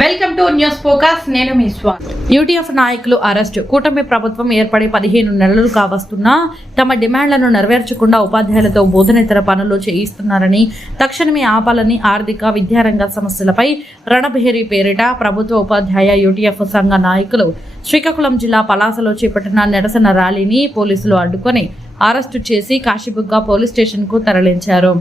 Welcome to news focus. నేను మీ స్వామి UTF నాయకులు arrest. కూటమి ప్రభుత్వం ఏర్పడి పదిహేను నెలలు కావస్తున్నా తమ డిమాండ్లను నెరవేర్చకుండా ఉపాధ్యాయులతో బోధనేతర పనులు చేయిస్తున్నారని తక్షణమే ఆపాలని ఆర్థిక విద్యారంగ సమస్యలపై రణభేరి పేరిట ప్రభుత్వ ఉపాధ్యాయ యూటీఎఫ్ సంఘ నాయకులు శ్రీకాకుళం జిల్లా పలాసలో చేపట్టిన నిరసన ర్యాలీని పోలీసులు అడ్డుకొని అరెస్టు చేసి కాశీబుగ్గా పోలీస్ స్టేషన్కు తరలించారు.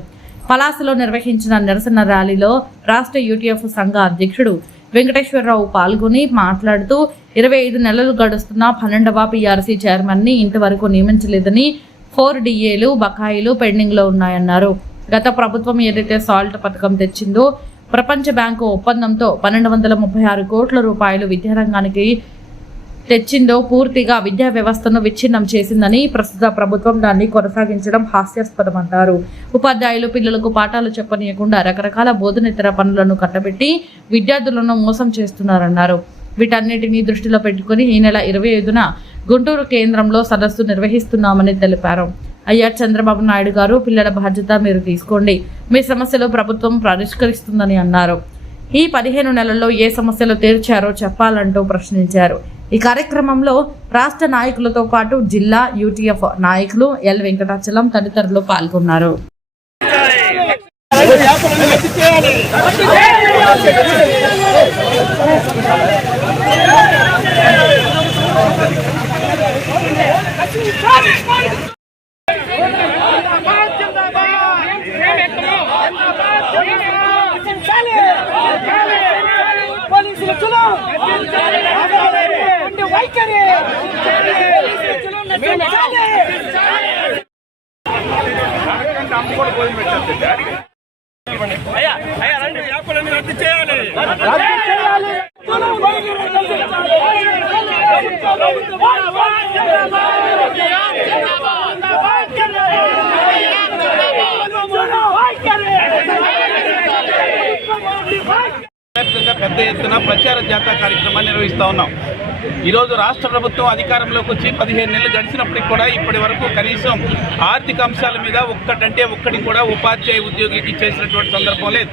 పలాసలో నిర్వహించిన నిరసన ర్యాలీలో రాష్ట్ర యూటీఎఫ్ సంఘ అధ్యక్షుడు వెంకటేశ్వరరావు పాల్గొని మాట్లాడుతూ ఇరవై ఐదు నెలలు గడుస్తున్న పన్నెండవ పీఆర్సీ చైర్మన్ని ఇంతవరకు నియమించలేదని ఫోర్ డిఏలు బకాయిలు పెండింగ్లో ఉన్నాయన్నారు. గత ప్రభుత్వం ఏదైతే సాల్ట్ పథకం తెచ్చిందో ప్రపంచ బ్యాంకు ఒప్పందంతో పన్నెండు వందల ముప్పై ఆరు కోట్ల రూపాయలు విద్యారంగానికి తెచ్చిందో పూర్తిగా విద్యా వ్యవస్థను విచ్ఛిన్నం చేసిందని ప్రస్తుత ప్రభుత్వం దాన్ని కొనసాగించడం హాస్యాస్పదమంటారు. ఉపాధ్యాయులు పిల్లలకు పాఠాలు చెప్పనీయకుండా రకరకాల బోధనేతర పనులను కట్టబెట్టి విద్యార్థులను మోసం చేస్తున్నారన్నారు. వీటన్నిటిని దృష్టిలో పెట్టుకుని ఈ నెల ఇరవై ఐదున గుంటూరు కేంద్రంలో సదస్సు నిర్వహిస్తున్నామని తెలిపారు. అయ్యా చంద్రబాబు నాయుడు గారు పిల్లల బాధ్యత మీరు తీసుకోండి. మీ సమస్యలు ప్రభుత్వం పరిష్కరిస్తుందని అన్నారు. ఈ పదిహేను నెలల్లో ఏ సమస్యలు తీర్చారో చెప్పాలంటూ ప్రశ్నించారు. ఈ కార్యక్రమంలో రాష్ట్ర నాయకులతో పాటు జిల్లా యూటీఎఫ్ నాయకులు ఎల్ వెంకటాచలం తదితరులు పాల్గొన్నారు. పోలీసులు రద్దు చేయాలి. చులో వైఖరి నశించాలి. చులో వైఖరి. వ్యాప్తంగా పెద్ద ఎత్తున ప్రచార జాతర కార్యక్రమాన్ని నిర్వహిస్తా ఉన్నాం ఈరోజు రాష్ట్ర ప్రభుత్వం అధికారంలోకి వచ్చి పదిహేను నెలలు గడిచినప్పటికి కూడా ఇప్పటి వరకు కనీసం ఆర్థిక అంశాల మీద ఒక్కటంటే ఒక్కటి కూడా ఉపాధ్యాయ ఉద్యోగికి చేసినటువంటి సందర్భం లేదు.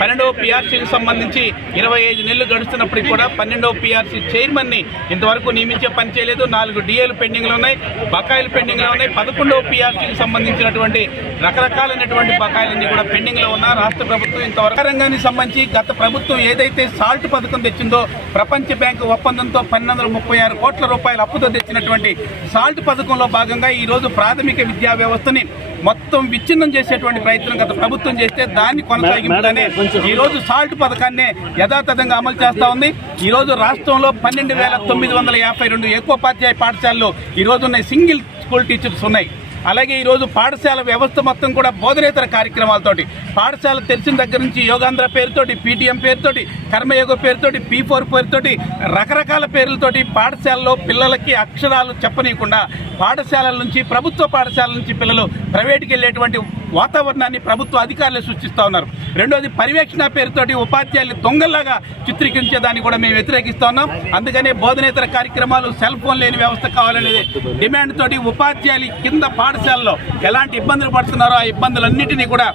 పన్నెండవ పిఆర్సీకి సంబంధించి ఇరవై ఐదు నెలలు గడుస్తున్నప్పటికి కూడా పన్నెండవ పిఆర్సీ చైర్మన్ని ఇంతవరకు నియమించే పని చేయలేదు. నాలుగు డిఏలు పెండింగ్లో ఉన్నాయి బకాయిలు పెండింగ్లో ఉన్నాయి. పదకొండవ పిఆర్సీకి సంబంధించినటువంటి రకరకాలైనటువంటి బకాయిలన్నీ కూడా పెండింగ్లో ఉన్న రాష్ట్ర ప్రభుత్వం ఇంతవరకు రంగానికి సంబంధించి గత ప్రభుత్వం ఏదైతే సాల్ట్ పథకం తెచ్చిందో ప్రపంచ బ్యాంకు ఒప్పందంతో పని పన్నెండు వందల ముప్పై ఆరు కోట్ల రూపాయల అప్పుతో తెచ్చినటువంటి సాల్ట్ పథకంలో భాగంగా ఈ రోజు ప్రాథమిక విద్యా వ్యవస్థని మొత్తం విచ్ఛిన్నం చేసేటువంటి ప్రయత్నం గత ప్రభుత్వం చేస్తే దాన్ని కొనసాగింపుగానే ఈ రోజు సాల్ట్ పథకాన్ని యథాతథంగా అమలు చేస్తా ఉంది. ఈ రోజు రాష్ట్రంలో పన్నెండు వేల తొమ్మిది వందల యాభై రెండు ఏకోపాధ్యాయ పాఠశాలలు ఈ రోజు ఉన్నాయి సింగిల్ స్కూల్ టీచర్స్ ఉన్నాయి. అలాగే ఈరోజు పాఠశాల వ్యవస్థ మొత్తం కూడా బోధనేతర కార్యక్రమాలతోటి పాఠశాల తెరిచిన దగ్గర నుంచి యోగాంధ్ర పేరుతోటి పీటీఎం పేరుతోటి కర్మయోగ పేరుతోటి పీ ఫోర్ పేరుతోటి రకరకాల పేర్లతోటి పాఠశాలలో పిల్లలకి అక్షరాలు చెప్పనీయకుండా పాఠశాలల నుంచి ప్రభుత్వ పాఠశాల నుంచి పిల్లలు ప్రైవేట్కి వెళ్ళేటువంటి వాతావరణాన్ని ప్రభుత్వ అధికారులు సృష్టిస్తూ ఉన్నారు. రెండోది పర్యవేక్షణ పేరుతోటి ఉపాధ్యాయులు దొంగల్లాగా చిత్రీకరించేదాన్ని కూడా మేము వ్యతిరేకిస్తూ ఉన్నాం. అందుకనే బోధనేతర కార్యక్రమాలు సెల్ ఫోన్ లేని వ్యవస్థ కావాలనేది డిమాండ్ తోటి ఉపాధ్యాయులు కింద పాఠ పాఠశాలలో ఎలాంటి ఇబ్బందులు పడుతున్నారో ఆ ఇబ్బందులన్నింటినీ కూడా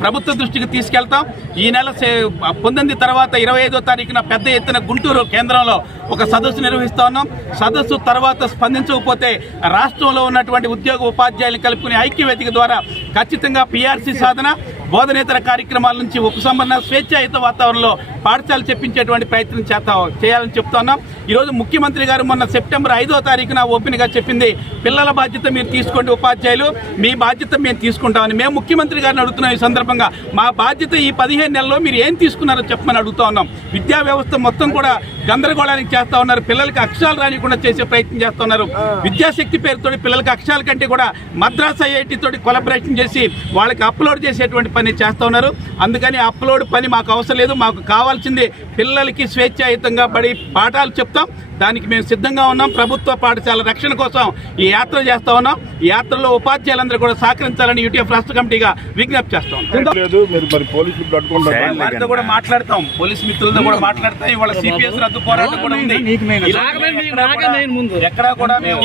ప్రభుత్వ దృష్టికి తీసుకెళ్తాం. ఈ నెల సే- పంతొమ్మిది తర్వాత ఇరవై ఐదో తారీఖున పెద్ద ఎత్తున గుంటూరు కేంద్రంలో ఒక సదస్సు నిర్వహిస్తా ఉన్నాం. సదస్సు తర్వాత స్పందించకపోతే రాష్ట్రంలో ఉన్నటువంటి ఉద్యోగ ఉపాధ్యాయులు కలుపుకునే ఐక్యవేదిక ద్వారా ఖచ్చితంగా పిఆర్సీ సాధన బోధనేతర కార్యక్రమాల నుంచి ఉపసంహరణ స్వేచ్ఛాయుత వాతావరణంలో పాఠశాలలు చెప్పించేటువంటి ప్రయత్నం చేస్తా చేయాలని చెప్తున్నాం. ఈరోజు ముఖ్యమంత్రి గారు మొన్న సెప్టెంబర్ ఐదో తారీఖున ఓపెన్గా చెప్పింది పిల్లల బాధ్యత మీరు తీసుకోండి ఉపాధ్యాయులు మీ బాధ్యత మేము తీసుకుంటామని. మేము ముఖ్యమంత్రి గారిని అడుగుతున్నాం ఈ సందర్భంగా మా బాధ్యత ఈ పదిహేను నెలల్లో మీరు ఏం తీసుకున్నారో చెప్పమని అడుగుతా ఉన్నాం. విద్యా వ్యవస్థ మొత్తం కూడా గందరగోళానికి చేస్తా ఉన్నారు పిల్లలకి అక్షరాలు రానికుండా చేసే ప్రయత్నం చేస్తున్నారు విద్యాశక్తి పేరుతో పిల్లలకి అక్షరాల కంటే కూడా మద్రాస్ ఐఐటి తోటి కొలబరేషన్ చేసి వాళ్ళకి అప్లోడ్ చేసేటువంటి పని చేస్తూ ఉన్నారు. అందుకని అప్లోడ్ పని మాకు అవసరం లేదు. మాకు కావాల్సింది పిల్లలకి స్వేచ్ఛాయుతంగా పడి పాఠాలు చెప్తాం. దానికి మేము సిద్ధంగా ఉన్నాం. ప్రభుత్వ పాఠశాల రక్షణ కోసం ఈ యాత్ర చేస్తా ఉన్నాం. ఈ యాత్రలో ఉపాధ్యాయులందరూ కూడా సహకరించాలని యూటీఎఫ్ రాష్ట్ర కమిటీగా విజ్ఞప్తి చేస్తాం వారితో కూడా మాట్లాడతాం. పోలీస్ మిత్రులతో కూడా మాట్లాడతాం. ఇవాళ సిపిఎస్ రద్దు పోరాటం కూడా ఉంది. ఎక్కడా కూడా- ఎక్కడా కూడా మేము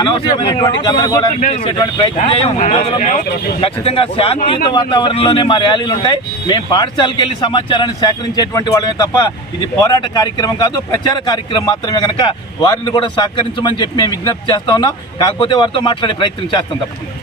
అనవసరమైనటువంటి గందరగోళానికి చేసేటువంటి ప్రయత్నం చేయం ఉద్యోగులు మేము ఖచ్చితంగా శాంతియుత వాతావరణంలో ప్రాంతంలోనే మా ర్యాలీలు ఉంటాయి. మేము పాఠశాలకు వెళ్ళి సమాచారాన్ని సేకరించేటువంటి వాళ్ళమే తప్ప ఇది పోరాట కార్యక్రమం కాదు. ప్రచార కార్యక్రమం మాత్రమే కనుక వారిని కూడా సహకరించమని చెప్పి మేము విజ్ఞప్తి చేస్తా ఉన్నాం. కాకపోతే వారితో మాట్లాడే ప్రయత్నం చేస్తాం తప్పకుండా.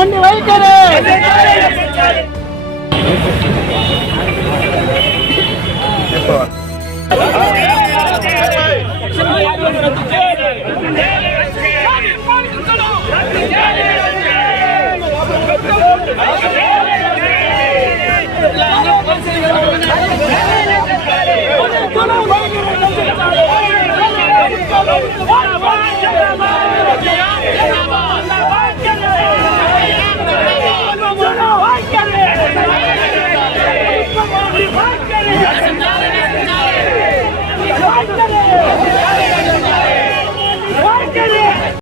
మొండి వైఖరి Thank you.